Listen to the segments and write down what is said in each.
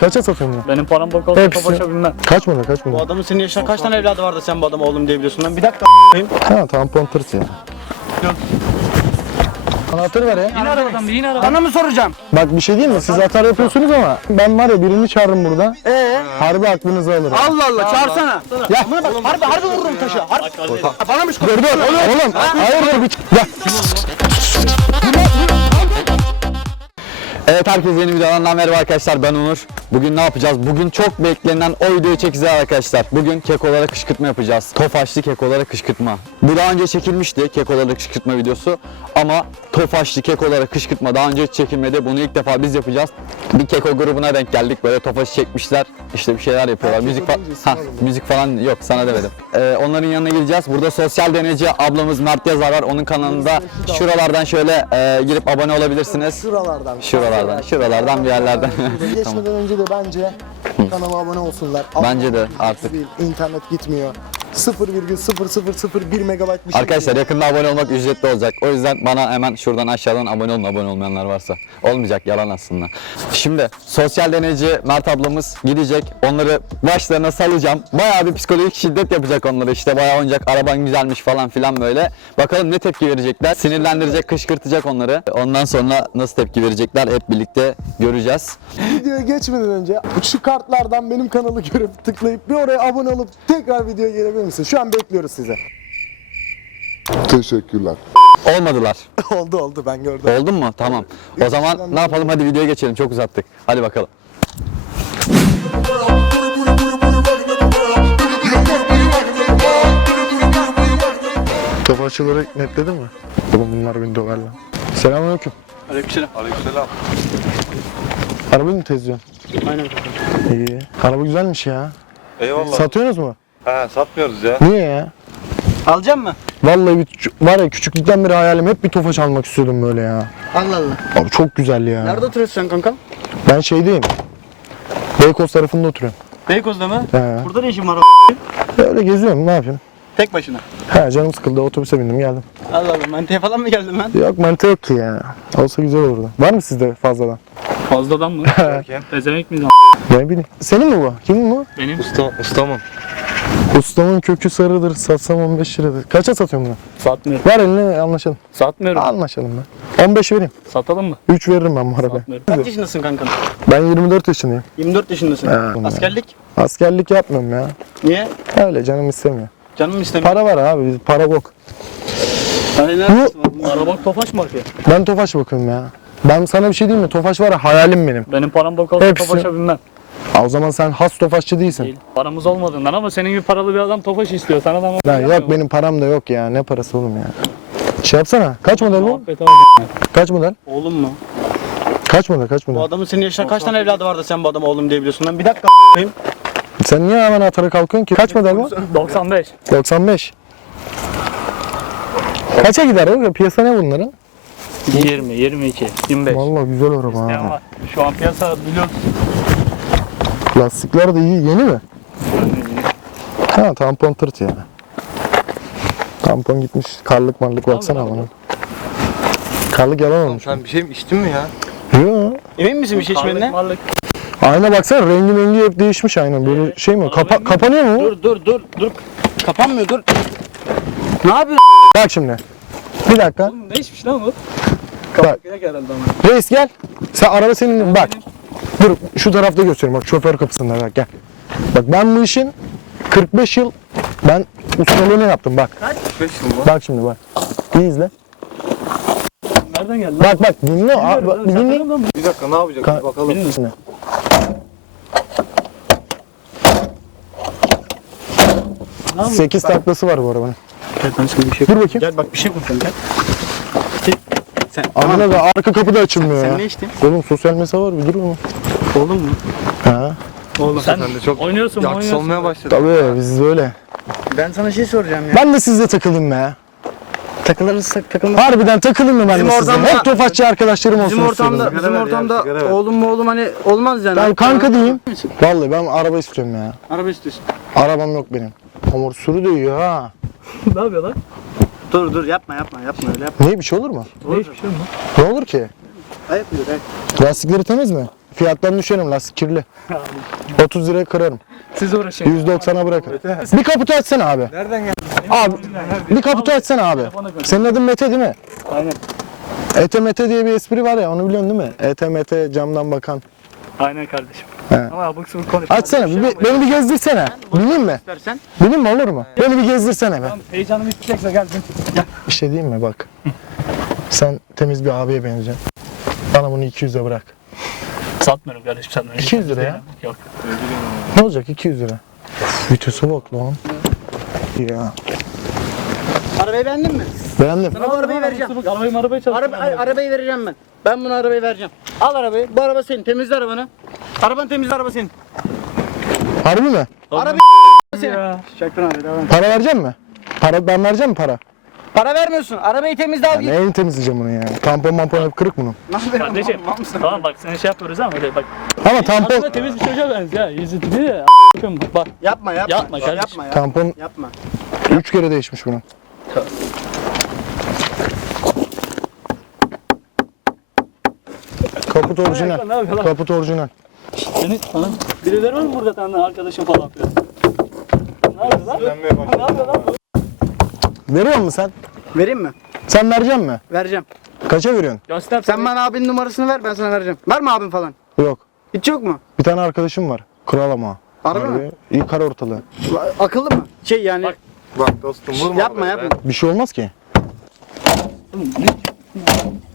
Kaça satıyorsun lan? Benim param bok olsa kafa bilmem. Kaç mı lan kaç mı? Bu adamın senin yaşına kaç çok tane oldum. evladı vardı sen bu adam oğlum diye biliyorsun lan. Bir dakika a**ayım. Ha tampon tırt ya. Anahtar ver ya. Yine araba adam yine adam, adam. Bana mı soracağım? Bak bir şey diyeyim mi? Siz atar yapıyorsunuz ama ben var ya birini çağırırım burada. Ee? Harbi aklınızı alır. Allah Allah çağırsana. Ya. Oğlum, harbi harbi vururum ya. taşı. Harbi. Bak, ha, bana ha. mı şükür? Dur, ha? dur dur oğlum. Hayır bir... dur. dur bir. Ya. Dur, dur. dur. dur Evet herkese yeni videodan merhaba arkadaşlar ben Onur. Bugün ne yapacağız? Bugün çok beklenen o videoyu çekeceğiz arkadaşlar. Bugün kekolara kışkırtma yapacağız. Tofaşlı kekolara kışkırtma. Bu daha önce çekilmişti kekolara kışkırtma videosu. Ama tofaşlı kekolara kışkırtma daha önce çekilmedi. Bunu ilk defa biz yapacağız. Bir keko grubuna denk geldik böyle tofaşı çekmişler. İşte bir şeyler yapıyorlar. Belki müzik, duyunca, fa ha, duyunca. müzik falan yok sana demedim. ee, onların yanına gideceğiz. Burada sosyal deneyici ablamız Mert Yazar var. Onun kanalında şuralardan şöyle e, girip abone olabilirsiniz. Şuralardan şuralardan, şuralardan bir yerlerden. Geçmeden tamam. önce de bence kanala abone olsunlar. Bence Altında de artık. Bin, internet gitmiyor. 0,0001 megabaytmış. Arkadaşlar gibi. yakında abone olmak ücretli olacak. O yüzden bana hemen şuradan aşağıdan abone olun abone olmayanlar varsa. Olmayacak yalan aslında. Şimdi sosyal deneyici Mert ablamız gidecek. Onları başlarına salacağım. Bayağı bir psikolojik şiddet yapacak onları İşte Bayağı oynayacak araban güzelmiş falan filan böyle. Bakalım ne tepki verecekler. Sinirlendirecek, kışkırtacak onları. Ondan sonra nasıl tepki verecekler hep birlikte göreceğiz. videoya geçmeden önce şu kartlardan benim kanalı görüp tıklayıp bir oraya abone olup tekrar videoya gelebilir misin? Şu an bekliyoruz size. Teşekkürler. Olmadılar. oldu oldu ben gördüm. Oldun mu? Tamam. Evet. o zaman ne yapalım hadi videoya geçelim çok uzattık. Hadi bakalım. Kafa açıları netledi mi? Bunlar bin dolarla. Selamünaleyküm. Aleykümselam. Aleykümselam. Araba mı teziyorsun? Aynen. İyi. Araba güzelmiş ya. Eyvallah. Satıyorsunuz mu? He satmıyoruz ya. Niye ya? Alacak mı? Vallahi bir, var ya küçüklükten beri hayalim hep bir tofaş almak istiyordum böyle ya. Allah Allah. Abi çok güzel ya. Nerede oturuyorsun sen kanka? Ben şeydeyim. Beykoz tarafında oturuyorum. Beykoz'da mı? He. Burada ne işim var o? Öyle geziyorum ne yapayım? Tek başına. He canım sıkıldı otobüse bindim geldim. Allah Allah mantıya falan mı geldin ben? Yok mantı yok ki ya. Olsa güzel olurdu. Var mı sizde fazladan? Fazladan mı? Bezemek lan? Ben bileyim. Senin baba, mi bu? Kimin bu? Benim. Usta, ustamın. Ustamın kökü sarıdır. Satsam 15 liradır. Kaça satıyorsun bunu? Satmıyorum. Ver eline anlaşalım. Satmıyorum. Anlaşalım ben. 15 vereyim. Satalım mı? 3 veririm ben bu arabaya. Satmıyorum. Kaç yaşındasın kankan? Ben 24 yaşındayım. 24 yaşındasın. Ee, Askerlik? Ya. Askerlik yapmıyorum ya. Niye? Öyle canım istemiyor. Canım istemiyor. Para var abi. Para bok. Yani bu... Araba Tofaş mı bakıyor? Ben Tofaş bakıyorum ya. Ben sana bir şey diyeyim mi? Tofaş var ya hayalim benim. Benim param bok olsa Hepsi. Tofaş'a binmem. Ha, o zaman sen has Tofaşçı değilsin. Değil. Paramız olmadığından ama senin gibi paralı bir adam Tofaş istiyor. Sana da ben, yok mı? benim param da yok ya. Ne parası oğlum ya. Şey yapsana. Kaç, kaç model bu? Kaç model? Oğlum mu? Kaç model kaç model? Bu adamın senin yaşına kaç tane evladı vardı sen bu adama oğlum diyebiliyorsun lan. Bir dakika a**ayım. Sen niye hemen atarak kalkıyorsun ki? Kaç model bu? 95. 95. Kaça gider o? Piyasa ne bunların? 20, 22, 25. Vallahi güzel araba ha. Ama şu an piyasa biliyorsun. Lastikler de iyi, yeni mi? Evet. Ha tampon tırt yani. Tampon gitmiş, karlık marlık baksana tabii, tabii. bana. Karlık yalan olmuş. Sen bir şey mi içtin mi ya? Yo. Emin misin şu bir şey içmedin Karlık Ayna baksana rengi rengi hep değişmiş aynen. Böyle ee, şey mi? Kapa kapanıyor mi? kapanıyor mu? Dur dur dur dur. Kapanmıyor dur. Ya. Ne yapıyorsun? Bak şimdi. Bir dakika. Oğlum ne içmiş lan bu? Bak. Gel Reis gel. Sen araba senin. Ben bak. Benim. Dur şu tarafta göstereyim. Bak şoför kapısında bak gel. Bak ben bu işin 45 yıl ben ustalığını yaptım bak. Kaç 45 yıl bu? Bak şimdi bak. Bir izle. Nereden geldi? Bak o? bak dinle. Abi, abi, abi, dinle. Bir dakika ne yapacak? Ka Bir bakalım. Bilin Sekiz taklası var bu arabanın. Gel şey. Dur bakayım. bakayım. Gel bak bir şey kurtarın gel. Sen, tamam. da arka kapı da açılmıyor sen, ya. Sen ne içtin? Oğlum sosyal mesa var bir dur ama. Oğlum mu? He. Oğlum sen, sen de çok oynuyorsun mu oynuyorsun? olmaya başladı. Tabii ya. biz böyle. Ben sana şey soracağım ya. Ben de sizle takılayım be. Takılırız takılmaz. Harbiden takılın mı ben bizim de sizinle? Hep tofaççı arkadaşlarım olsun istiyorum. Bizim ortamda, istiyorum. bizim ortamda ya, ortamda ya oğlum mu oğlum hani olmaz yani. Ben kanka an. diyeyim. Vallahi ben araba istiyorum ya. Araba istiyorsun. Arabam yok benim. Omur sürü de ha. ne yapıyor lan? Dur dur yapma yapma yapma öyle yapma. Niye bir şey olur mu? Olur. Bir şey olur mu? Ne olur, şey? Şey ne olur ki? Ayıp diyor ayıp. Lastikleri temiz mi? Fiyattan düşerim lastik kirli. 30 lira kırarım. Siz uğraşın. %90'a bırakın. bir kaputu açsana abi. Nereden geldin? Abi, abi, Nereden? Geldi? Abi, bir kaputu açsana abi. Senin adın Mete değil mi? Aynen. ETMT diye bir espri var ya onu biliyorsun değil mi? ETMT camdan bakan. Aynen kardeşim. Mi? Ama Açsana, bir şey bir, beni bir gezdirsene. Yani, Bineyim mi? Istersen. mi olur mu? Ee, yani. beni bir gezdirsene be. Tamam, heyecanım istiyorsa geldim. Gel. Bir şey, geldi. şey diyeyim mi bak. sen temiz bir abiye benzeceksin. Bana bunu 200 lira bırak. satmıyorum kardeşim satmıyorum. 200 lira ya. Yok. Ya. Ne olacak 200 lira? Vitesi bak lan. Ya. Sınavı arabayı beğendin mi? Beğendim. Sana bu arabayı vereceğim. Ya, ben, ya, ben, arabayı, arabayı arabayı çalıştırma. arabayı vereceğim ben. Ben, ben bunu arabayı vereceğim. Al arabayı. Bu araba senin. Temizle arabanı. Arabanı temizle araba senin. Harbi mi? Arabi Çıkacaktın abi devam. Para vereceğim mi? Para ben vereceğim mi para? Para vermiyorsun. Arabayı temizle abi. Neyi yani temizleyeceğim bunu ya? Tampon mampon hep kırık bunun. ne Kardeşim. Mam, mam, tamam sana. bak sen şey yapıyoruz ama öyle bak. Ama tampon. Aslında temiz bir çocuğa şey ya Yüzü değil. de. Ya, bak. bak. Yapma yapma. Yapma kardeşim. Yapma, yapma. Tampon. Yapma. Üç kere değişmiş bunun. Kaput orijinal. Kaput orijinal. Seni, sana. Birileri var mı burada tane arkadaşım falan filan? Ne yapıyor lan? Ne yapıyor lan Veriyor musun sen? Vereyim mi? Sen vereceğim mi? Vereceğim. Kaça veriyorsun? Göster. Sen bana abin numarasını ver ben sana vereceğim. Var mı abin falan? Yok. Hiç yok mu? Bir tane arkadaşım var. Kral ama. Araba yani mı? İyi kar ortalığı. Akıllı mı? Şey yani. Bak, bak dostum vurma. Yapma abi yapma. Ben. Bir şey olmaz ki.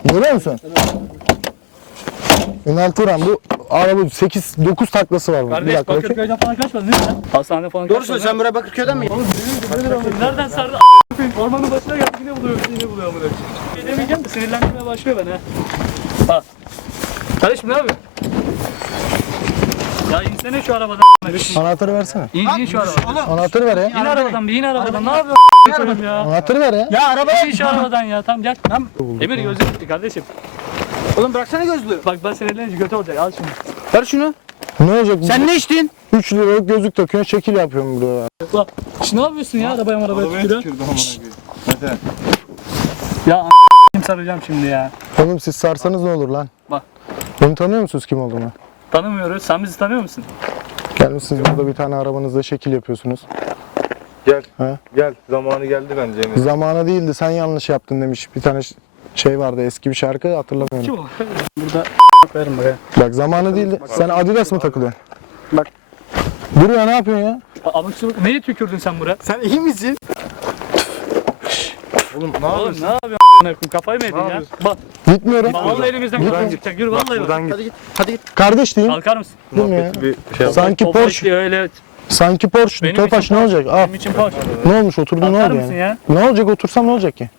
Görüyor musun? Ünal Turan bu araba 8 9 taklası var mı? Kardeş Bakırköy'den falan kaçmadın değil mi? Hastane falan. Doğru, doğru söylüyorsun sen buraya Bakırköy'den mi? Oğlum bakır iyi, iyi, iyi, iyi, iyi, abi. Abi. nereden ya. sardı? Ormanın başına geldi yine buluyor yine buluyor amına. Şey demeyeceğim de sinirlenmeye başlıyor ben ha. Bak. Kardeşim ne yapıyor? Ya insene şu arabadan. Şş, anahtarı versene. İn, in, in ha, şu arabadan. Anahtarı ver ya. İn arabadan bir in arabadan. Ne yapıyorsun? Ya. Anahtarı ver ya. Ya arabaya in şu arabadan ya. Tamam gel. Tamam. Emir gözünü tutti kardeşim. Oğlum bıraksana gözlüğü. Bak ben seni ellerince kötü olacak al şunu. Ver şunu. Ne olacak bu? Sen ne içtin? 3 lira. gözlük takıyorsun şekil yapıyorum burada. Bak. şimdi ne yapıyorsun ya arabaya marabaya tükürüyor. Arabaya tükürdüm ama Ya a**ım saracağım şimdi ya. Oğlum siz sarsanız Bak. ne olur lan? Bak. Beni tanıyor musunuz kim olduğunu? Tanımıyoruz. Sen bizi tanıyor musun? Gelmişsiniz Yok. burada bir tane arabanızda şekil yapıyorsunuz. Gel. Ha? Gel. Zamanı geldi bence. Zamanı yani. değildi. Sen yanlış yaptın demiş. Bir tane şey vardı eski bir şarkı hatırlamıyorum. Kim Burada verim buraya. Bak zamanı evet, bak değil. Bak. Sen Adidas mı takılıyorsun? Bak. Dur ya ne yapıyorsun ya? Amık çubuk neye tükürdün sen buraya? Sen iyi misin? Oğlum ne yapıyorsun? ne yapıyorsun? ne yapıyorsun? Kafayı mı yedin ya? Bak. Gitmiyorum. Vallahi gitmiyor, buradan. elimizden kurtulacak. Git. Yürü Bak, Buradan git. Hadi git. Hadi git. git. Kardeş diyeyim. Kalkar mısın? Değil mi ya? Bir şey Sanki Porsche. Porsche öyle Sanki Porsche, Topaş ne olacak? Benim ah. için Porsche. Ne olmuş oturdu ne oldu yani? Ne olacak otursam ne olacak ki?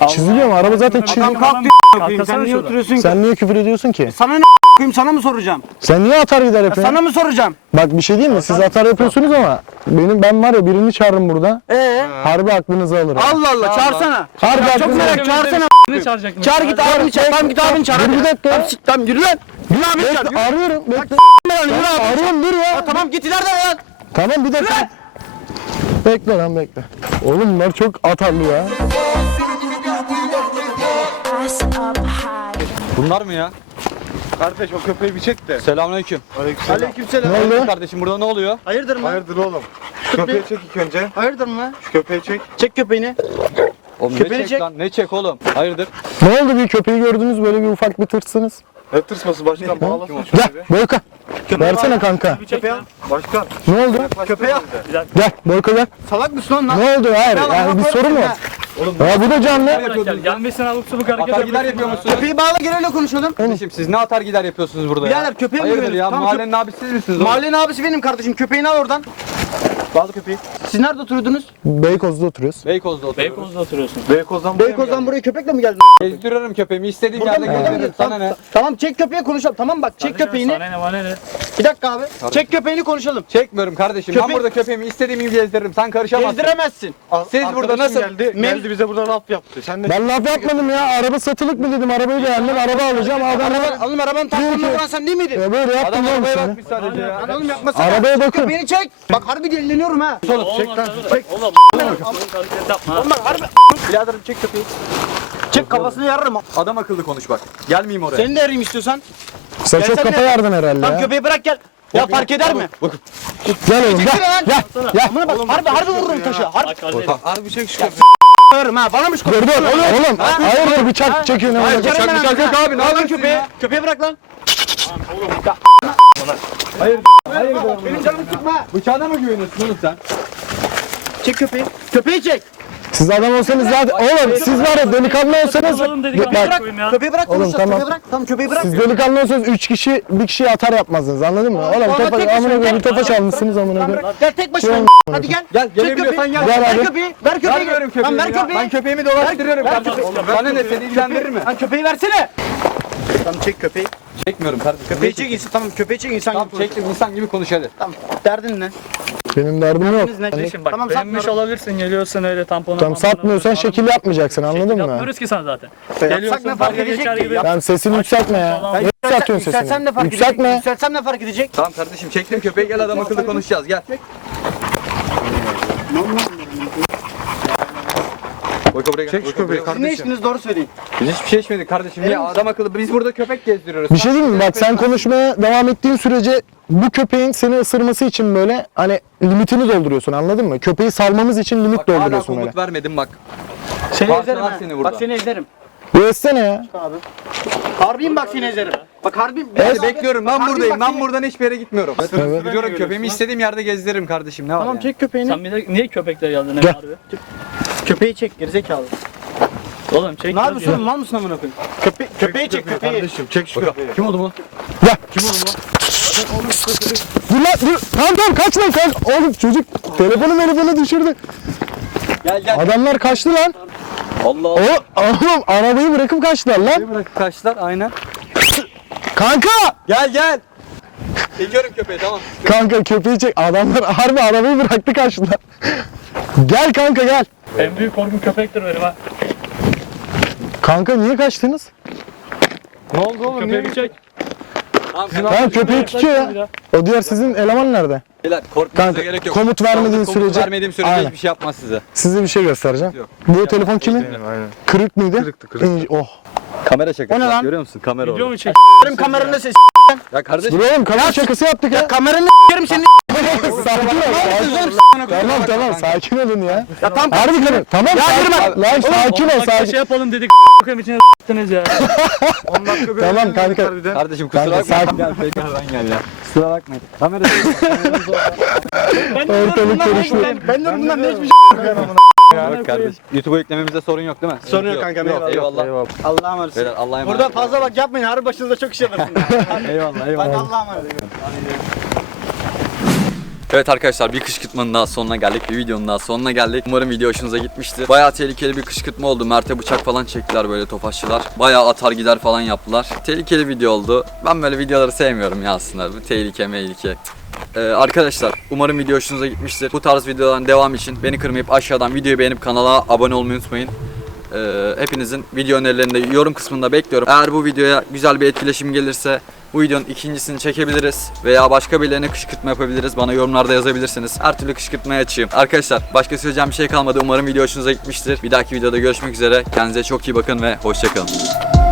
Allah çiziliyor Allah mu? Araba zaten Badan çiziliyor. Adam kalk diyor. Sen niye oturuyorsun ki? Sen niye küfür ediyorsun ki? Sana ne yapayım sana mı soracağım? Sen niye atar gider hep? Sana mı soracağım? Bak bir şey diyeyim mi? Hatır Siz atar mı? yapıyorsunuz Yok. ama benim ben var ya birini çağırırım burada. Ee? Harbi aklınızı alır. Allah Allah, Allah. çağırsana. Harbi aklınızı Çok harbi merak çağırsana. Çar git, abi, git, abi, git abini çağır. Tamam git abini çağır. Dur bir dakika. Tamam git tamam yürü lan. Yürü abini çağır. Arıyorum. Bekle lan Arıyorum dur ya. Tamam git ileride lan. Tamam bir dakika. Bekle lan bekle. Oğlum bunlar çok atarlı ya. Bunlar mı ya? Kardeş o köpeği bir çek de. Selamünaleyküm. Aleykümselam. Aleykümselam. Ne oluyor? Aleyküm kardeşim burada ne oluyor? Hayırdır mı? Hayırdır oğlum. Şu Kötü köpeği bir... çek ilk önce. Hayırdır mı? Şu köpeği çek. Çek köpeğini. Oğlum köpeği ne çek, çek lan? Ne çek oğlum? Hayırdır? Ne oldu bir köpeği gördünüz böyle bir ufak bir tırsınız? Ne tırsması başkan? Bağlasın Gel Boyka. Versene kanka. Bir köpeğe al. Başkan. Ne oldu? Köpeğe al. al. Gel Boyka gel. Salak mısın lan? Ne oldu? Hayır. Yani al, bir sorun mu? Oğlum, Aa, bu da canlı. Yanmışsın alıp çabuk hareket yapıyorsun. Atar gider yapıyormuşsunuz. Ya. Köpeği bağla girerle konuşalım. Ne işim siz ne atar gider yapıyorsunuz burada Birader, ya? Birader köpeğe mi Hayırdır göreyim? ya tamam, mahallenin köp- abisi siz misiniz? Doğru. Mahallenin abisi benim kardeşim köpeğini al oradan. Bağla köpeği. Siz nerede oturuyordunuz? Beykoz'da oturuyoruz. Beykoz'da oturuyoruz. Beykoz'da oturuyorsunuz. Beykoz'dan, Beykoz'dan buraya Beykoz'dan mi buraya köpekle mi geldin? Ezdiriyorum köpeğimi istediğim yerde gezdiririm. Sana Tam, ne? Tamam çek köpeği konuşalım. Tamam bak çek kardeşim, köpeğini. Sana ne var ne? Bir dakika abi. Kardeşim. Çek köpeğini konuşalım. Çekmiyorum kardeşim. Ben Köpeğin... Ben burada köpeğimi istediğim gibi gezdiririm. Sen karışamazsın. Gezdiremezsin. A Siz Arkadaşım burada nasıl geldi? Mel geldi bize burada laf yaptı. Sen de Ben laf yapmadım ya. Araba satılık mı dedim? Arabayı beğendim. araba alacağım. Adam araba alım arabanın tamamını kuran sen değil miydin? Ya böyle yaptım. Adam mu? arabaya abi. bakmış sadece ya. Oğlum Arabaya bakın. Beni çek. Bak şey. harbi gelinliyorum ha. Oğlum çek lan. Çek. Oğlum harbi. Biraderim çek köpeği. Çek kafasını yararım. Adam akıllı konuş bak. Gelmeyeyim oraya. Seni de yarayım istiyorsan. Sen Gelsene. çok kafa yardın herhalde Tam ya. köpeği bırak gel. Bakın ya Yok fark ya. eder mi? Bakın. bakın. Gel oğlum gel. Gel. Gel. Bana bak harbi harbi vururum taşı. Harbi. Harbi çek şu köpeği. Ha, bana mı şu köpeği? Dur dur oğlum. Ha. Hayır dur ha. bıçak çekiyor. Hayır bıçak bıçak yok abi. Ne yapıyorsun köpeği? Köpeği bırak lan. Oğlum. Hayır. Hayır. Benim canımı sıkma. Bıçağına mı güveniyorsun oğlum sen? Çek köpeği. Köpeği çek. Siz adam olsanız zaten Ay, oğlum çok siz çok var ya delikanlı olsanız bırak, bırak, köpeği bırak oğlum, tamam. köpeği bırak tamam köpeği bırak siz yani. delikanlı olsanız 3 kişi bir kişi atar yapmazsınız anladın mı oğlum topa Olur, amına koyayım topa gel. çalmışsınız amına koyayım gel tek başına hadi gel gel gelebiliyorsan şey şey gel, gel, köpeği. gel. gel, gel. gel. Köpeği. ver köpeği ver köpeği ben köpeği ben köpeğimi dolaştırıyorum ben ne seni ilgilendirir mi lan köpeği versene Tamam çek köpeği. Çekmiyorum kardeşim. Köpeği çek insan. Tamam köpeği çek insan tamam, gibi konuş. Tamam çekti, insan gibi konuş hadi. Tamam derdin ne? Benim derdim, derdim yok. Ne? Hani... Bak, tamam benim satmış olabilirsin geliyorsun öyle tampon. Tamam satmıyorsan şekil yapmayacaksın alabilirsin. Alabilirsin. Şey, anladın yapmıyoruz mı? Yapmıyoruz ki sana ya. zaten. Geliyorsun Yapsak ne fark edecek, fark edecek gibi. ki? Gibi. Ben sesini yapsın yükseltme, yapsın. yükseltme ya. Ben ben yükseltme ya. Ne yükseltiyorsun sesini? Yükseltsem ne fark edecek? Yükseltme. Yükseltsem ne fark edecek? Tamam kardeşim çektim köpeği gel adam akıllı konuşacağız gel. Çek. Boy kobra Çek şu köpeği yok. kardeşim. Siz ne içtiniz doğru söyleyin. Biz hiçbir şey içmedik kardeşim. Evet. Ya adam akıllı biz burada köpek gezdiriyoruz. Bir Sağ şey değil mi? Diye. Bak sen konuşmaya devam ettiğin sürece bu köpeğin seni ısırması için böyle hani limitini dolduruyorsun anladın mı? Köpeği salmamız için limit bak, dolduruyorsun hala öyle. Bak vermedim bak. Seni Bahsen ezerim ha. Seni burada. Bak seni ezerim. Bu estene ya. Harbiyim bak sinezerim. Bak harbiyim. Evet. Abi. bekliyorum. Ben bak buradayım. Ben buradan, buradan hiçbir yere gitmiyorum. Evet. Evet. Evet. köpeğimi var. istediğim yerde gezdiririm kardeşim. Ne tamam, var tamam yani? çek köpeğini. Sen bir de niye köpekler geldin Ge abi? Köpeği çek gerizekalı. Oğlum çek. Ne yapıyorsun? Mal mısın amına koyayım? Köpe köpeği çek köpeği, köpeği çek köpeği. Kardeşim çek şu bak köpeği. O. Kim o. oldu bu? Gel. Kim oldu bu? Dur lan dur. Tamam tamam kaç lan kaç. Oğlum çocuk telefonu telefonu düşürdü. Gel gel. Adamlar kaçtı lan. Tamam. Allah Allah. Oğlum arabayı bırakıp kaçtılar lan. Arabayı bırakıp kaçtılar aynen. Kanka. Gel gel. Çekiyorum köpeği tamam. Köpeği kanka köpeği çek. Adamlar harbi arabayı bıraktı kaçtılar. gel kanka gel. En büyük korkum köpektir benim bak. Kanka niye kaçtınız? Go, go, ne oldu oğlum? Köpeği çek. Tamam, tamam köpeği tutuyor ya. O diğer sizin eleman nerede? Kanka, gerek yok. komut vermediğin komut sürece, vermediğim sürece hiçbir şey yapmaz size. Size bir şey göstereceğim. Yok. Bu ya, yani telefon kimin? Aynen. Kırık mıydı? Kırıktı, kırıktı. Oh. Kamera şakası. O ne lan? lan. Görüyor musun? Kamera Video oldu. Video mu çekiyor? Benim kameranın ses. Ya kardeşim. Buralım kamera ya, şakası yaptık ya. ya kameranın ne yerim seni. Sakin ol. Tamam tamam sakin olun ya. Ya tam Harbi kamer. Tamam sakin ol. Lan sakin ol sakin. Şey yapalım dedik. Bakayım içine s**tınız ya. Tamam kanka. Kardeşim kusura bakma. Sakin. Gel ben gel ya. Kusura bakmayın. Kamera. Ortalık karıştı. ben de bundan ne hiçbir şey yok kardeşim. YouTube'a yüklememizde sorun yok değil mi? Sorun yok, yok kanka. eyvallah. eyvallah. Allah'a emanet. Evet, Allah'a fazla bak yapmayın. Her başınızda çok iş yaparsın. eyvallah. Eyvallah. Hadi Allah'a emanet. Evet arkadaşlar bir kışkırtmanın daha sonuna geldik. Bir videonun daha sonuna geldik. Umarım video hoşunuza gitmiştir. Baya tehlikeli bir kışkırtma oldu. Mert'e bıçak falan çektiler böyle topaççılar. Baya atar gider falan yaptılar. Tehlikeli video oldu. Ben böyle videoları sevmiyorum ya aslında. Bu tehlike meylike. Ee, arkadaşlar umarım video hoşunuza gitmiştir. Bu tarz videoların devam için beni kırmayıp aşağıdan videoyu beğenip kanala abone olmayı unutmayın. Ee, hepinizin video önerilerini de yorum kısmında bekliyorum. Eğer bu videoya güzel bir etkileşim gelirse bu videonun ikincisini çekebiliriz veya başka birilerine kışkırtma yapabiliriz. Bana yorumlarda yazabilirsiniz. Her türlü kışkırtmaya açayım. Arkadaşlar başka söyleyeceğim bir şey kalmadı. Umarım video hoşunuza gitmiştir. Bir dahaki videoda görüşmek üzere. Kendinize çok iyi bakın ve hoşçakalın.